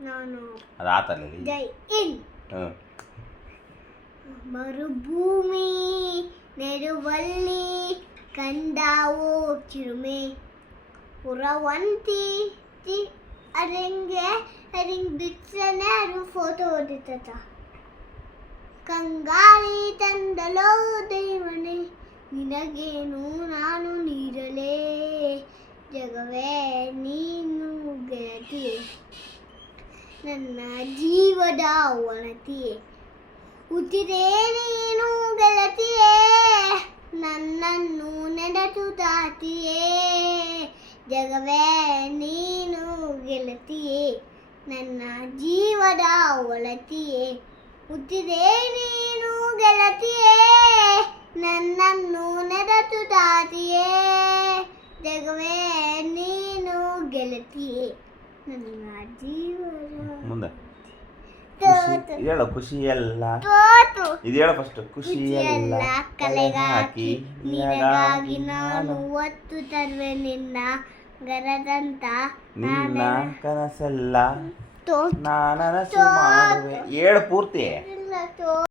ನಾನು ಅದು ಆತಲ್ಲಿ ಜೈ ಹಿಂದ್. ಮರುಭೂಮಿ ನೆಡುವಲ್ಲಿ ಕಂದಾವು ಚಿರುಮೆ ಉರವಂತಿ ಅರಿಂಗೆ ಅರಿಂಗ್ ಬಿಚ್ಚನೆ ಅದು ಫೋಟೋ ಹೊಡಿತತ ಕಂಗಾಳಿ ತಂದಲೋ ದೇವನೇ ನಿನಗೇನು ನಾನು ನೀಡಲೇ ಜಗವೇ ನೀನು ಗೆಳತಿಯೇ ನನ್ನ ಜೀವದ ಒಣತಿಯೇ ಹುಟ್ಟಿದೆ ನೀನು ಗೆಳತಿಯೇ ನನ್ನನ್ನು ನೆನಟುತ್ತಾತಿಯೇ ಜಗವೇ ನೀನು ಗೆಳತಿಯೇ ನನ್ನ ಜೀವದ ಒಳತಿಯೇ ಹುಟ್ಟಿದೆ ನೀನು ಗೆಳತಿಯೇ ನನ್ನನ್ನು ನೆನಟುತ್ತಾತಿಯೇ ಜಗವೇ ನೀನು ಗೆಳತಿಯೇ ನನ್ನ ಜೀವದ ಮುಂದೆ ತೋತು ಹೇಳು ಖುಷಿಯಲ್ಲ ತೋತು ಇದು ಹೇಳು ಫಸ್ಟ್ ಖುಷಿಯಲ್ಲ ಕಲೆಗಾಕಿ ನಿನಗಾಗಿ ನಾನು ಒತ್ತು ತರುವೆ ನಿನ್ನ ಗರದಂತ ನಿನ್ನ ಕನಸೆಲ್ಲ ತೋ ನಾನನಸು ಮಾಡುವೆ ಹೇಳು ಪೂರ್ತಿ ಇಲ್ಲ ತೋ